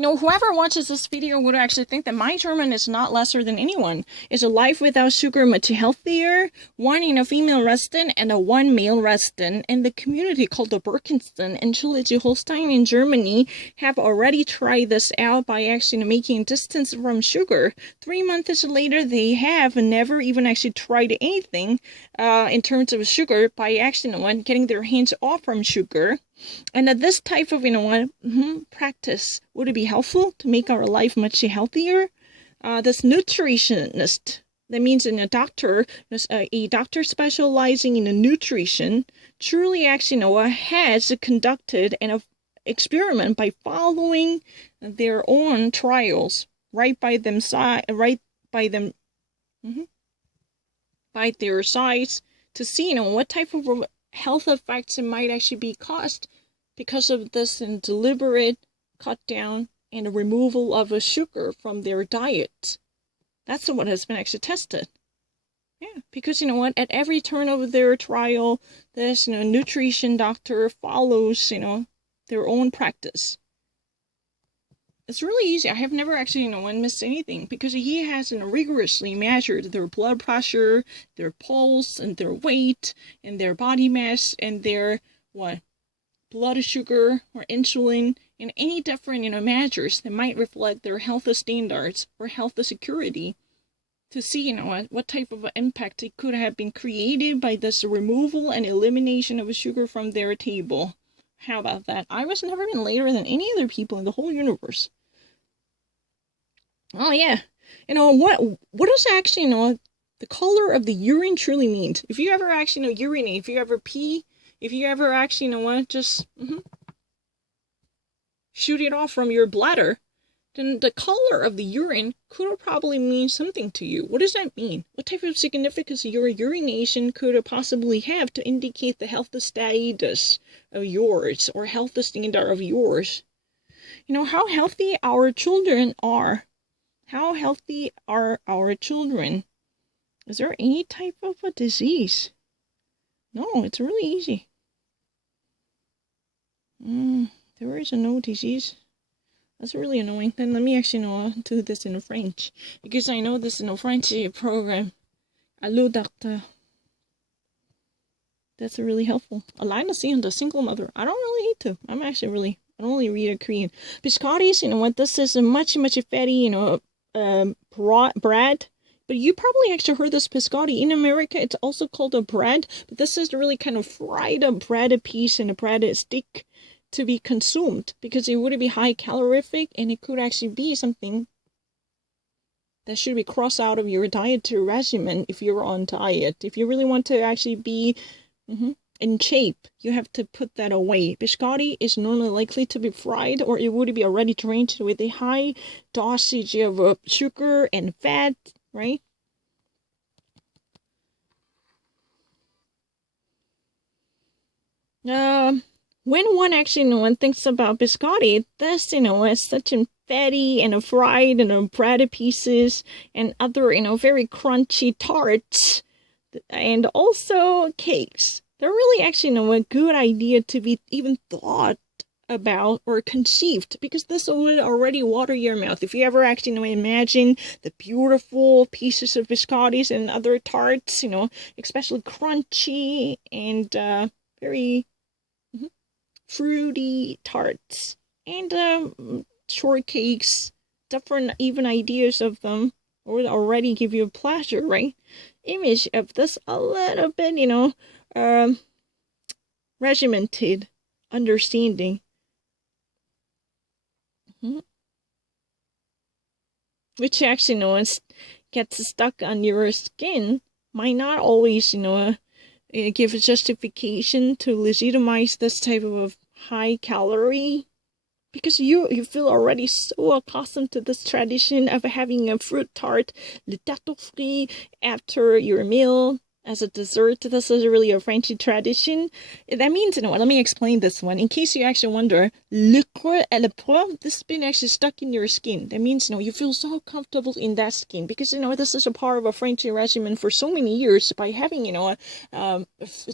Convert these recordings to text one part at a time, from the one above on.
Whoever watches this video would actually think that my German is not lesser than anyone. Is a life without sugar much healthier? One female resident and one male resident in the community called the Birkenstein in Schleswig-Holstein in Germany have already tried this out by actually making distance from sugar. 3 months later, they have never even actually tried anything in terms of sugar by actually getting their hands off from sugar. And that this type of practice would it be helpful to make our life much healthier? This nutritionist, that means a doctor specializing in nutrition, truly actually has conducted an experiment by following their own trials by their sides to see what type of health effects it might actually be caused because of this deliberate cut down and removal of a sugar from their diet. That's what has been actually tested. Yeah, because at every turn of their trial, this nutrition doctor follows their own practice. It's really easy. I have never actually missed anything because he has rigorously measured their blood pressure, their pulse, and their weight, and their body mass, and their blood sugar or insulin, and any different measures that might reflect their health standards or health security, to see what type of impact it could have been created by this removal and elimination of sugar from their table. How about that? I was never been later than any other people in the whole universe. Oh yeah, what does actually the color of the urine truly means? If you ever actually urinate, if you ever pee, if you ever actually just shoot it off from your bladder, then the color of the urine could probably mean something to you. What does that mean? What type of significance your urination could possibly have to indicate the health status of yours or health standard of yours? How healthy our children are. How healthy are our children? Is there any type of a disease? No, it's really easy. There is no disease. That's really annoying. Then let me actually do this in French. Because I know this in a French program. Allô, doctor. That's really helpful. Alina seeing the single mother. I don't really need to. I don't really read a Korean. Biscottis, this is a much fatty, bread. But you probably actually heard this biscotti. In America, it's also called a bread. But this is really kind of fried bread piece and a bread stick to be consumed. Because it would be high calorific and it could actually be something that should be crossed out of your dietary regimen if you're on diet. If you really want to actually be in shape, you have to put that away. Biscotti is normally likely to be fried, or it would be already drenched with a high dosage of sugar and fat, right? When one actually thinks about biscotti, this is such a fatty and a fried and a bread pieces and other very crunchy tarts and also cakes. They're really actually a good idea to be even thought about or conceived, because this will already water your mouth. If you ever actually imagine the beautiful pieces of biscottis and other tarts, especially crunchy and very fruity tarts and shortcakes, different even ideas of them would already give you a pleasure, right? Image of this a little bit, regimented understanding. Which actually, gets stuck on your skin might not always, give a justification to legitimize this type of high calorie. Because you feel already so accustomed to this tradition of having a fruit tart, le gâteau frit, after your meal, as a dessert. This is really a French tradition. That means, you know what, let me explain this one. In case you actually wonder, le creux et le poids, this has been actually stuck in your skin. That means, you know, you feel so comfortable in that skin because, you know, this is a part of a French regimen for so many years by having, you know, a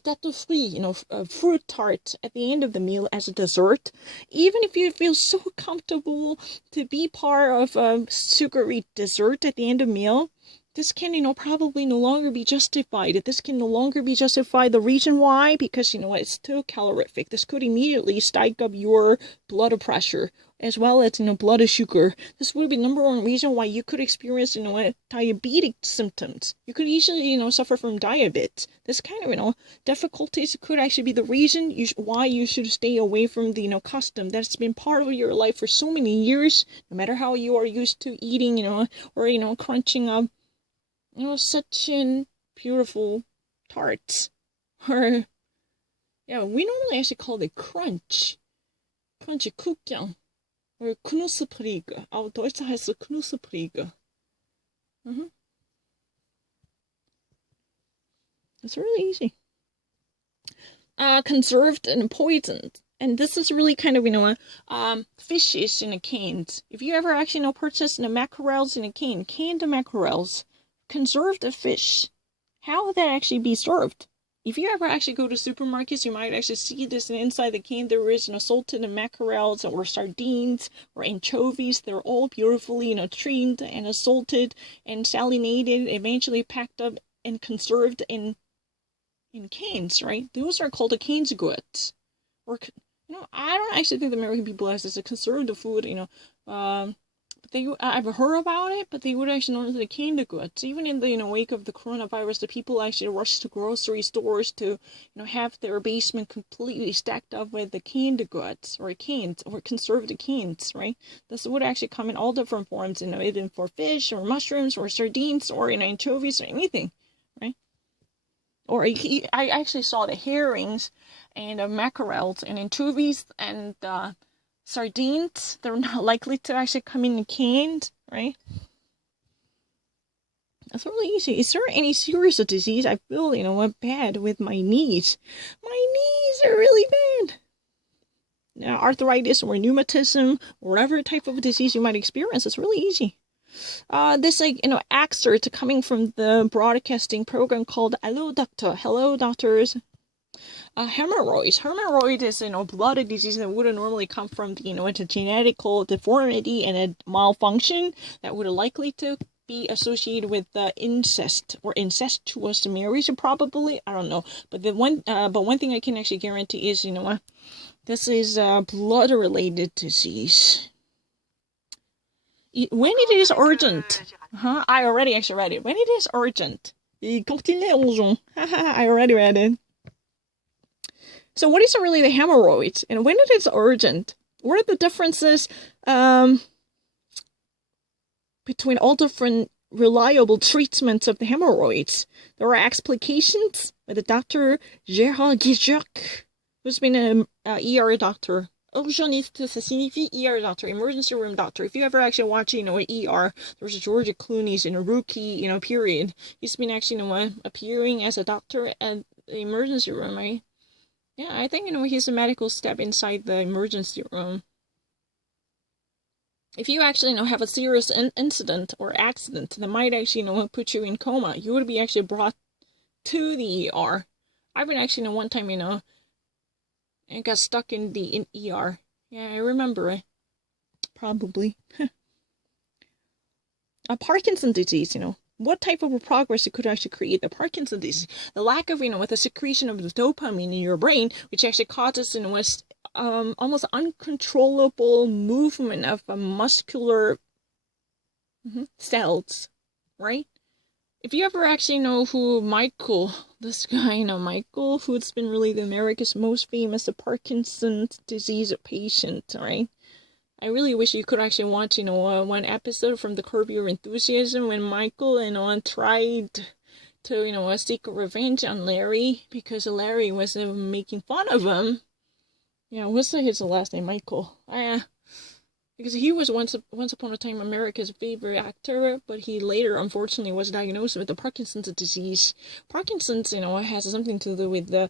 tarte de fruits, you know, a fruit tart at the end of the meal as a dessert. Even if you feel so comfortable to be part of a sugary dessert at the end of meal, this can, you know, probably no longer be justified. This can no longer be justified. The reason why, because, you know, it's too calorific. This could immediately spike up your blood pressure, as well as, you know, blood sugar. This would be number one reason why you could experience, you know, diabetic symptoms. You could easily, you know, suffer from diabetes. This kind of, you know, difficulties could actually be the reason why you should stay away from the, you know, custom that's been part of your life for so many years. No matter how you are used to eating, you know, or, you know, crunching up, you know, such an beautiful tarts. Or, yeah, we normally actually call it crunch. Crunchy kukyang. Or Knusprige. Auf Deutsch heißt es Knusprige. It's really easy. Conserved and poisoned. And this is really kind of, you know, fishes in a cans. If you ever actually, you know, purchase the mackerels in a can, canned mackerels, conserved fish, how would that actually be served? If you ever actually go to supermarkets, you might actually see this inside the can. There is, you know, salted mackerels or sardines or anchovies. They're all beautifully, you know, trimmed and salted and salinated, eventually packed up and conserved in cans, right? Those are called the canned goods. Or, you know, I don't actually think the American people as a conserved food, you know, I've heard about it, but they would actually know the canned goods. Even in the, you know, wake of the coronavirus, the people actually rushed to grocery stores to, you know, have their basement completely stacked up with the canned goods or cans or conserved cans, right? This would actually come in all different forms, you know, even for fish or mushrooms or sardines or, you know, anchovies or anything, right? Or I actually saw the herrings and mackerels and anchovies and sardines. They're not likely to actually come in canned, right? That's really easy. Is there any serious disease? I feel, you know, bad with my knees. My knees are really bad. Now, arthritis or rheumatism, or whatever type of disease you might experience, it's really easy. This, like, you know, excerpt coming from the broadcasting program called Hello Doctor. Hello Doctors. Hemorrhoids. Hemorrhoid is, you know, blood disease that would normally come from, you know, a genetical deformity and a malfunction that would likely to be associated with incest or incestuous marriage, probably. I don't know, but one thing I can actually guarantee is, you know, this is a blood-related disease. When it is urgent, I already actually read it. When it is urgent, I already read it. So what is really the hemorrhoids? And when it is urgent, what are the differences between all different reliable treatments of the hemorrhoids? There are explications by the Dr. Gérard Guijac, who's been an ER doctor. Urgentiste, ça signifie ER doctor, emergency room doctor. If you ever actually watch, you know, an ER, there's George Clooney's in a rookie, you know, period. He's been actually, you know, appearing as a doctor at the emergency room, right? Yeah, I think, you know, he's a medical step inside the emergency room. If you actually, you know, have a serious incident or accident that might actually, you know, put you in coma, you would be actually brought to the ER. I've been actually, you know, one time, you know, and got stuck in the ER. Yeah, I remember it. Probably. Parkinson's disease, you know. What type of a progress it could actually create the Parkinson's disease? The lack of, you know, with the secretion of the dopamine in your brain, which actually causes, you know, almost uncontrollable movement of muscular cells, right? If you ever actually know who Michael, this guy, you know, Michael, who's been really the America's most famous Parkinson's disease patient, right? I really wish you could actually watch, you know, one episode from the Curb Your Enthusiasm when Michael, you know, tried to, you know, seek revenge on Larry because Larry was making fun of him. Yeah, what's his last name? Michael. because he was once upon a time America's favorite actor, but he later unfortunately was diagnosed with the Parkinson's disease. Parkinson's, has something to do with the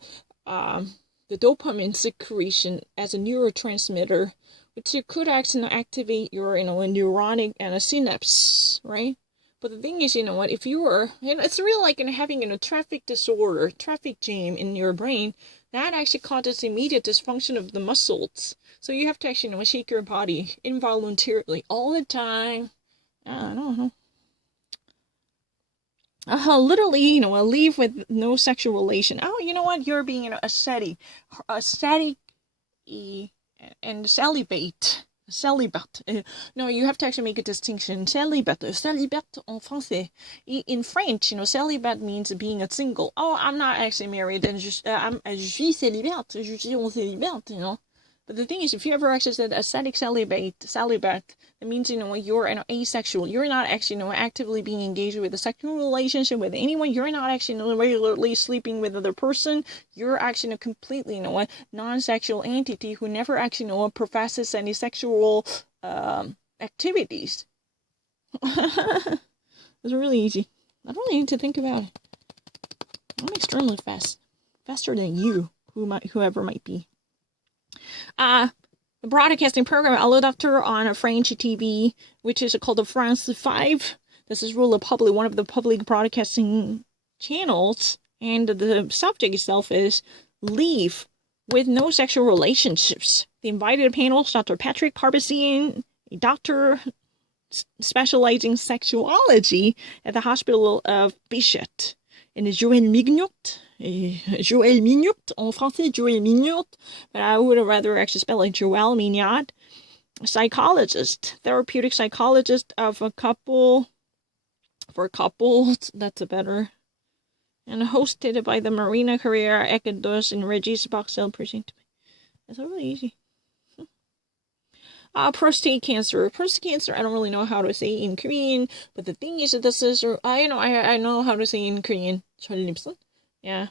dopamine secretion as a neurotransmitter, which could actually activate your, a neuronic and a synapse, right? But the thing is, if you were, it's real like having a traffic disorder, traffic jam in your brain, that actually causes immediate dysfunction of the muscles. So you have to actually, shake your body involuntarily all the time. I don't know. Literally, leave with no sexual relation. Oh, you know what? You're being ascetic and celibate. Celibate. No, you have to actually make a distinction. Celibate en français. In French, celibate means being a single. Oh, I'm not actually married, and je suis célibate. Je suis en célibate, But the thing is, if you ever actually said ascetic celibate, that means, you're an asexual. You're not actually, actively being engaged with a sexual relationship with anyone. You're not actually, regularly sleeping with another person. You're actually, completely, a non-sexual entity who never actually, professes any sexual activities. It's really easy. I don't really need to think about it. I'm extremely fast. Faster than you, whoever might be. The broadcasting program I looked after on a French TV, which is called France 5. This is really one of the public broadcasting channels, and the subject itself is leave with no sexual relationships. The invited panels, Dr. Patrick Barbazan, a doctor specializing in sexuology at the Hospital of Bichat, and Joël Mignot en français, Joël Mignot, but I would rather actually spell it Joël Mignot, psychologist, therapeutic psychologist for couples, that's a better, and hosted by the Marina Carrera Ecados and Regis Boxel Precinct. That's really easy. Prostate cancer. Prostate cancer, I don't really know how to say in Korean, but the thing is that this is, I know how to say in Korean. Yeah.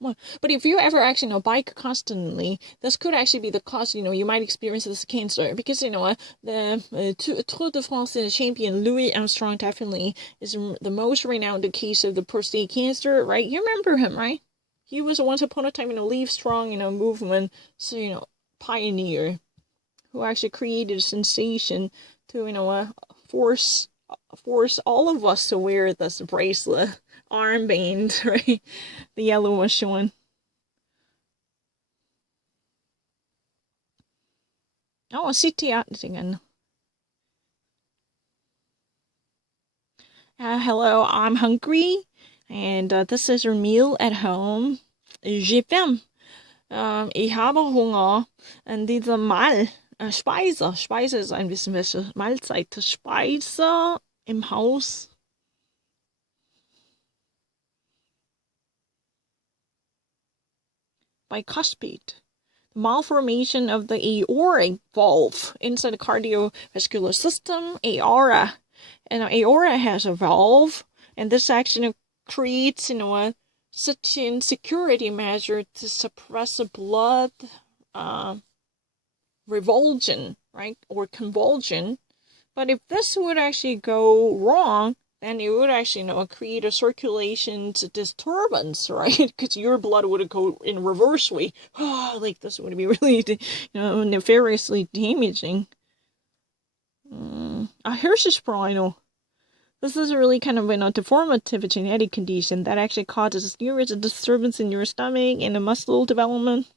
But if you ever actually, bike constantly, this could actually be the cause, you might experience this cancer. Because, the Tour de France champion Louis Armstrong definitely is the most renowned case of the prostate cancer, right? You remember him, right? He was once upon a time, Leave Strong, movement, so, pioneer, who actually created a sensation to, force all of us to wear this bracelet, armband, right? The yellow was showing. Oh, city again. Hello, I'm hungry, and this is your meal at home. J'ai faim. Ich habe Hunger. Und diese Speise. Speise ist ein bisschen welche Mahlzeit. Speise im Haus. Bicuspid. Malformation of the aortic valve inside the cardiovascular system. Aorta. And aorta has a valve. And this actually creates, such an security measure to suppress the blood revulsion, right, or convulsion. But if this would actually go wrong, then it would actually, create a circulation disturbance, right? Because your blood would go in reverse way. Like this would be really, nefariously damaging. Hirschsprung. This is really kind of a deformative genetic condition that actually causes serious disturbance in your stomach and the muscle development.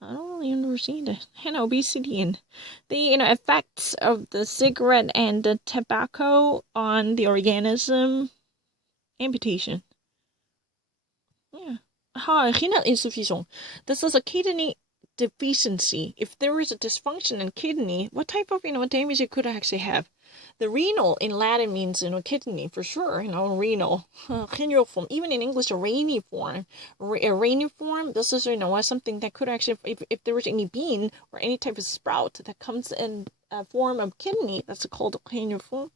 I don't really understand it. And obesity and the effects of the cigarette and the tobacco on the organism. Amputation. Yeah. Renal insufficiency. This is a kidney deficiency. If there is a dysfunction in kidney, what type of damage it could actually have? The renal in Latin means kidney for sure. Renal, form. Even in English, a rainy form. A rainy form. This is something that could actually, if there was any bean or any type of sprout that comes in a form of kidney, that's called a rainy form.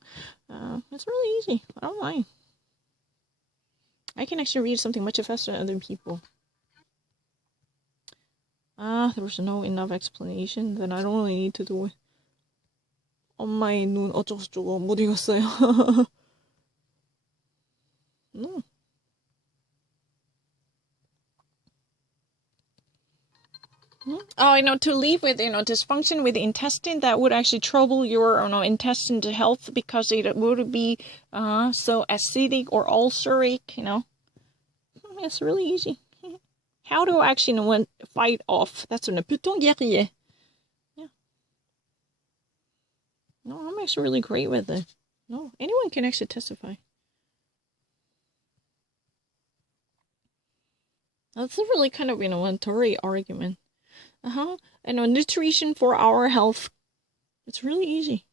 It's really easy. I don't mind. I can actually read something much faster than other people. There was no enough explanation. Then I don't really need to do it. 엄마의 눈 어쩌고저쩌고 못 읽었어요. No. Oh, to live with, dysfunction with the intestine, that would actually trouble your, intestine health because it would be so acidic or ulceric, It's really easy. How to actually fight off? That's when plutôt guerrier. Yeah. No, I'm actually really great with it. No, anyone can actually testify. That's a really kind of, a Tory argument. And nutrition for our health. It's really easy.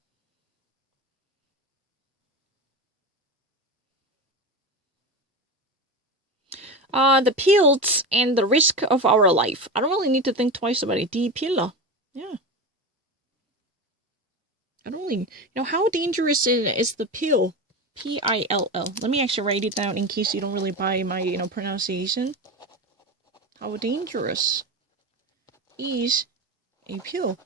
The pills and the risk of our life. I don't really need to think twice about it. Die Pille. Yeah. I don't really... how dangerous is the pill? Pill. Let me actually write it down in case you don't really buy my, pronunciation. How dangerous is a pill?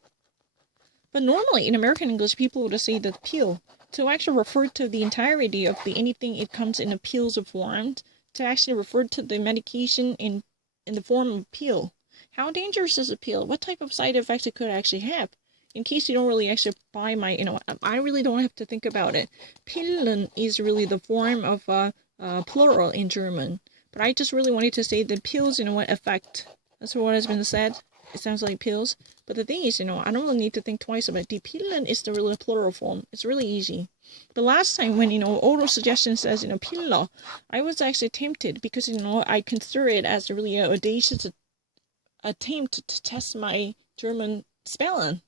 But normally in American English, people would say the pill to actually refer to the entirety of anything it comes in a pills form, to actually refer to the medication in the form of pill. How dangerous is a pill? What type of side effects it could actually have? In case you don't really actually buy my, I really don't have to think about it. Pillen is really the form of plural in German. But I just really wanted to say the pills, affect. That's what has been said. It sounds like pills. But the thing is, I don't really need to think twice about it. Die Pillen is the really plural form. It's really easy. The last time when, oral suggestion says, Pille, I was actually tempted because, I consider it as a really audacious attempt to test my German spelling.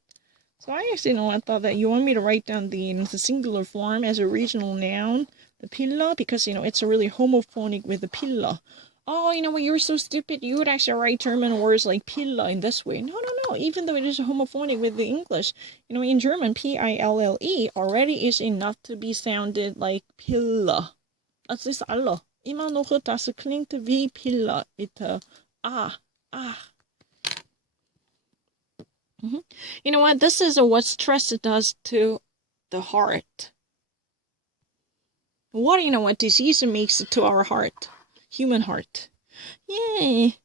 So I actually, I thought that you want me to write down the singular form as a regional noun, the Pille, because, it's a really homophonic with the Pille. Oh, what, you're so stupid. You would actually write German words like Pille in this way. No. Even though it is homophonic with the English, in German, P-I-L-L-E already is enough to be sounded like Pille. Das ist alle. Immer noch, das klingt wie Pille. Mit ah. You know what? This is what stress does to the heart. What disease makes it to our heart? Human heart. Yay.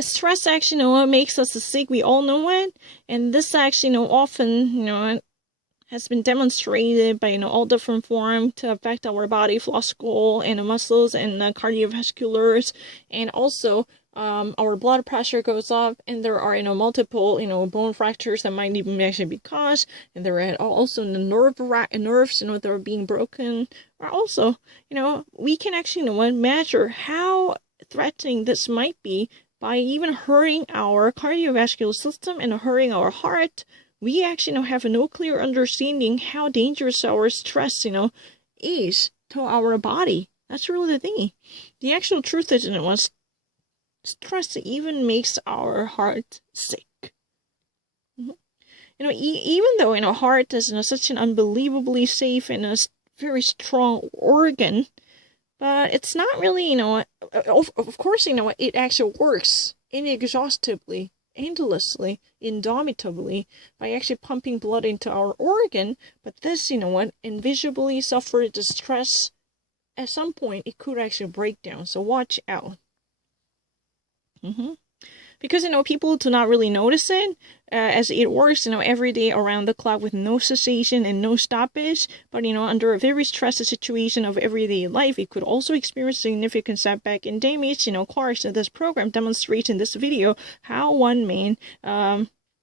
Stress actually, makes us sick. We all know it. And this actually, often, has been demonstrated by, all different forms to affect our body, physical and muscles and cardiovasculars. And also, our blood pressure goes up, and there are, multiple, bone fractures that might even actually be caused. And there are also the nerves, that are being broken. Or also, we can actually, measure how threatening this might be by even hurting our cardiovascular system and hurting our heart. We actually have no clear understanding how dangerous our stress, is to our body. That's really the thing. The actual truth is, stress even makes our heart sick. Even though heart is such an unbelievably safe and a very strong organ, but it's not really, of course, it actually works inexhaustibly, endlessly, indomitably, by actually pumping blood into our organ. But this, invisibly suffered distress. At some point, it could actually break down. So watch out. Because, people do not really notice it as it works, every day around the clock with no cessation and no stoppage. But, under a very stressful situation of everyday life, it could also experience significant setback and damage. Clark, this program demonstrates in this video how one man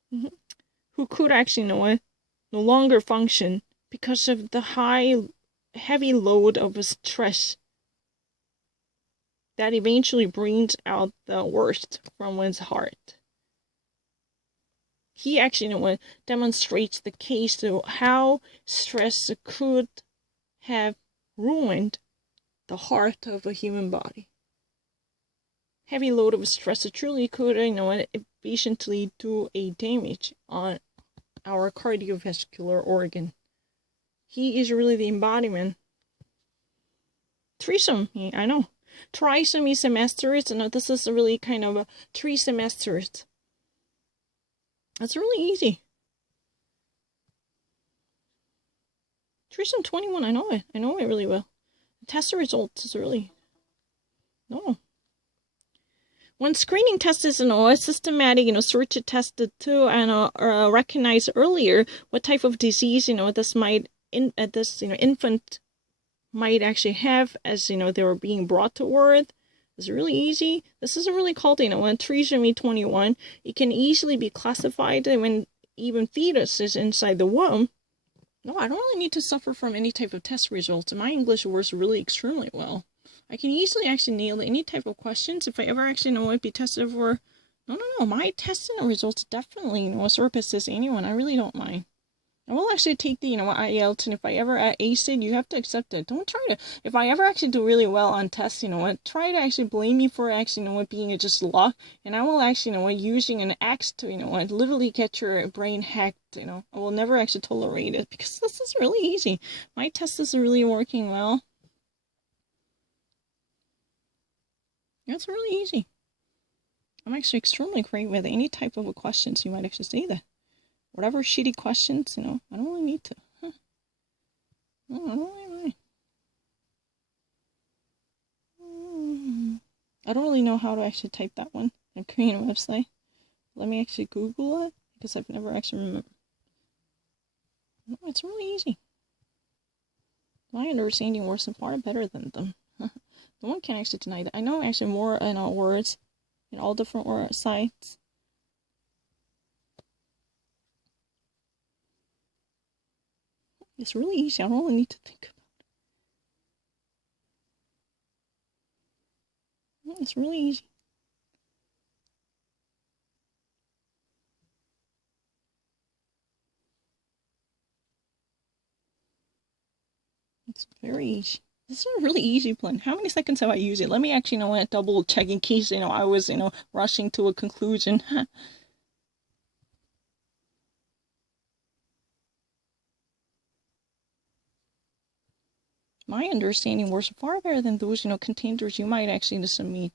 who could actually, no longer function because of the heavy load of stress that eventually brings out the worst from one's heart. He actually demonstrates the case of how stress could have ruined the heart of a human body. Heavy load of stress truly could, efficiently do a damage on our cardiovascular organ. He is really the embodiment. Threesome, I know. Trisome semesters, and this is really kind of 3 semesters. It's really easy. Trisom 21, I know it. I know it really well. The test results is really... No. When screening tests is, a systematic, search tested to and recognize earlier what type of disease, this might, infant might actually have as, they were being brought to earth. It's really easy. This is really called, trisomy 21. It can easily be classified when even fetus is inside the womb. No, I don't really need to suffer from any type of test results. My English works really extremely well. I can easily actually nail any type of questions if I ever actually know it be tested for. No. My testing results definitely, surpasses anyone. I really don't mind. I will actually take the, IELTS, and if I ever ace it, you have to accept it. Don't try to, if I ever actually do really well on tests, try to actually blame me for actually, being just luck, and I will actually, using an axe to, literally get your brain hacked, I will never actually tolerate it, because this is really easy. My test is really working well. It's really easy. I'm actually extremely great with any type of questions. You might actually say that. Whatever shitty questions, I don't really need to. No, I don't really mind. I don't really know how to actually type that one on a Korean website. Let me actually Google it, because I've never actually remembered. No, it's really easy. My understanding works far better than them. No one can actually deny that. I know actually more words in all different sites. It's really easy. I don't really need to think about it. It's really easy. It's very easy. This is a really easy plan. How many seconds have I used it? Let me actually, double check in case, I was, rushing to a conclusion. My understanding works far better than those, contenders you might actually submit.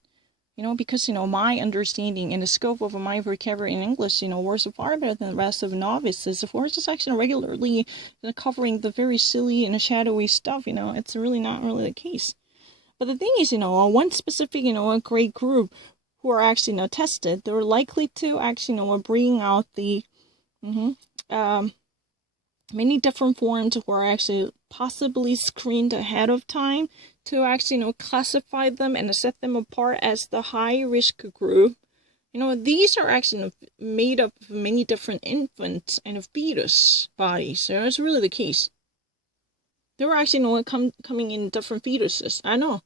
Because, my understanding and the scope of my vocabulary in English, works far better than the rest of novices. If we're just actually regularly covering the very silly and shadowy stuff, it's really not really the case. But the thing is, one specific, a great group who are actually, tested, they're likely to actually, bring out the, many different forms who are actually possibly screened ahead of time to actually, classify them and set them apart as the high-risk group. These are actually made up of many different infants and fetus bodies. So it's really the case. They were actually, coming in different fetuses. I know.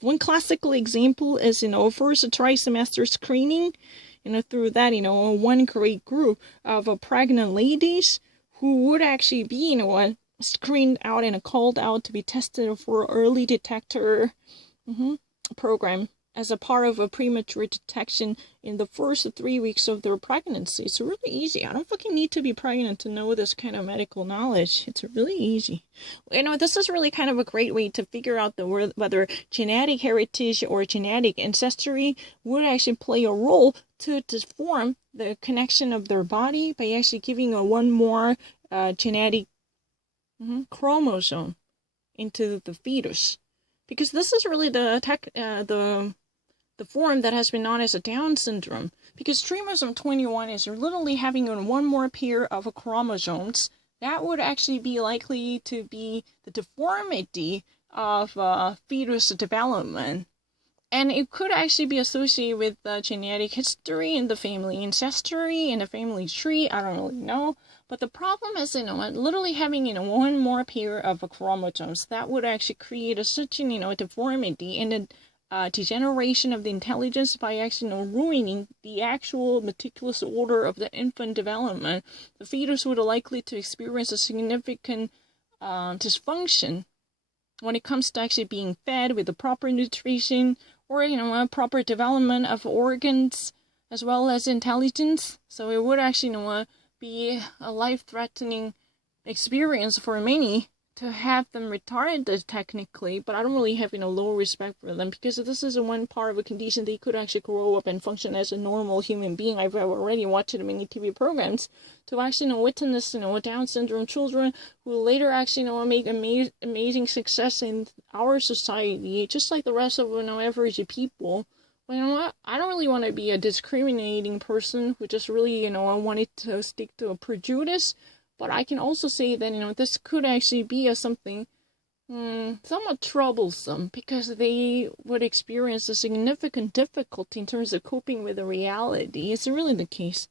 One classical example is, first trimester screening. Through that, one great group of pregnant ladies who would actually be, screened out and called out to be tested for early detector program as a part of a premature detection in the first 3 weeks of their pregnancy. It's really easy. I don't fucking need to be pregnant to know this kind of medical knowledge. It's really easy. This is really kind of a great way to figure out whether genetic heritage or genetic ancestry would actually play a role to form the connection of their body by actually giving one more genetic chromosome into the fetus. Because this is really the form that has been known as a Down syndrome. Because trisomy 21 is literally having one more pair of chromosomes. That would actually be likely to be the deformity of fetus development. And it could actually be associated with genetic history in the family ancestry and the family tree. I don't really know. But the problem is, literally having, one more pair of chromosomes, that would actually create such a deformity and a degeneration of the intelligence by actually, ruining the actual meticulous order of the infant development. The fetus would likely to experience a significant dysfunction when it comes to actually being fed with the proper nutrition or, a proper development of organs as well as intelligence. So it would actually, be a life-threatening experience for many to have them retarded technically, but I don't really have low respect for them, because this is one part of a condition they could actually grow up and function as a normal human being. I've already watched many TV programs to actually witness Down syndrome children who later actually make amazing success in our society, just like the rest of average people. But you know what? I don't really want to be a discriminating person who just really wanted to stick to a prejudice. But I can also say that, this could actually be something somewhat troublesome, because they would experience a significant difficulty in terms of coping with the reality. Is it really the case?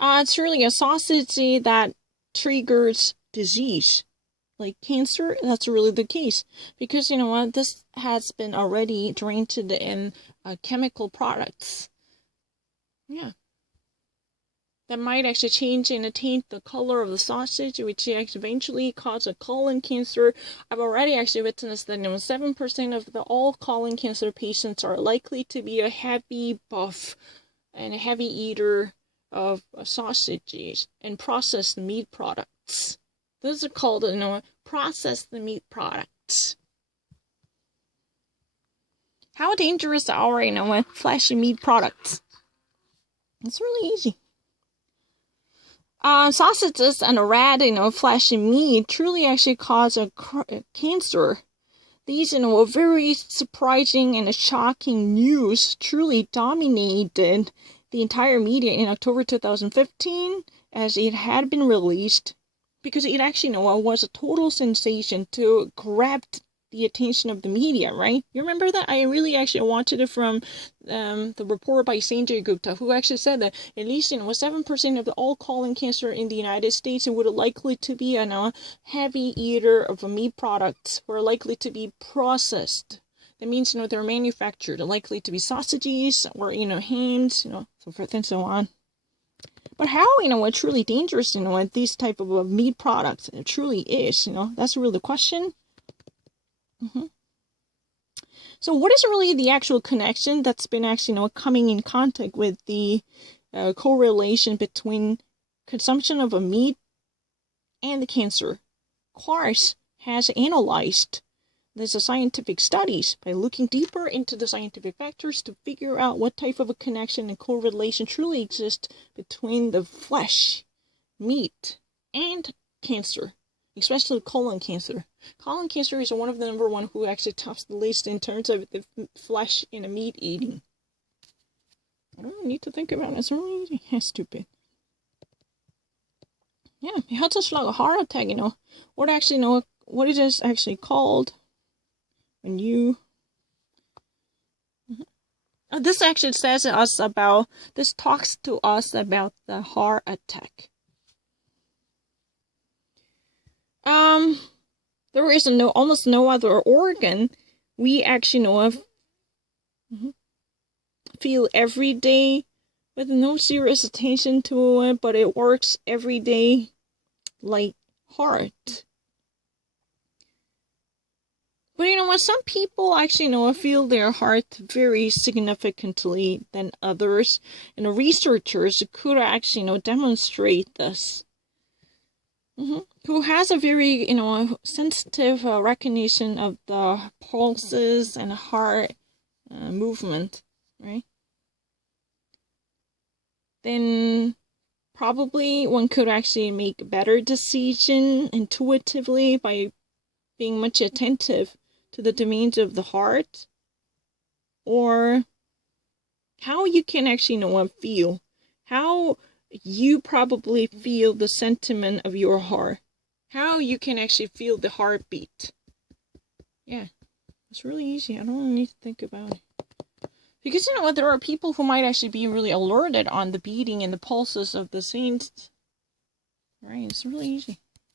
It's really a sausage that triggers disease, like cancer. That's really the case, because this has been already drenched in chemical products. Yeah. That might actually change and taint the color of the sausage, which eventually cause a colon cancer. I've already actually witnessed that 7% of all colon cancer patients are likely to be a heavy buff and a heavy eater of sausages and processed meat products. Those are called processed meat products. How dangerous are fleshy meat products? It's really easy. Sausages and red, fleshy meat truly actually cause a cancer. These, very surprising and shocking news truly dominated the entire media in October 2015, as it had been released, because it actually, was a total sensation to grab the attention of the media, right? You remember that? I really actually watched it from the report by Sanjay Gupta, who actually said that at least 7% of all colon cancer in the United States would likely to be a heavy eater of meat products, who are likely to be processed. That means they're manufactured, likely to be sausages or hams, so forth and so on. But how what's truly dangerous what these type of meat products it truly is, that's really the question. So what is really the actual connection that's been actually coming in contact with the correlation between consumption of a meat and the cancer? Clark has analyzed these scientific studies by looking deeper into the scientific factors to figure out what type of a connection and correlation truly exists between the flesh, meat, and cancer. Especially colon cancer. Colon cancer is one of the number one who actually tops the list in terms of the flesh and the meat eating. I don't need to think about it. It's really easy. It's stupid. Yeah, it had just like a heart attack, What actually, what it is actually called when you... This actually this talks to us about the heart attack. There is almost no other organ we actually feel every day with no serious attention to it, but it works every day like heart. But some people actually feel their heart very significantly than others, and researchers could actually demonstrate this. Who has a very, sensitive recognition of the pulses and heart movement, right? Then probably one could actually make a better decision intuitively by being much attentive to the demands of the heart, or how you can actually feel, how you probably feel the sentiment of your heart. How you can actually feel the heartbeat. Yeah, it's really easy. I don't need to think about it. Because there are people who might actually be really alerted on the beating and the pulses of the saints. Right, it's really easy.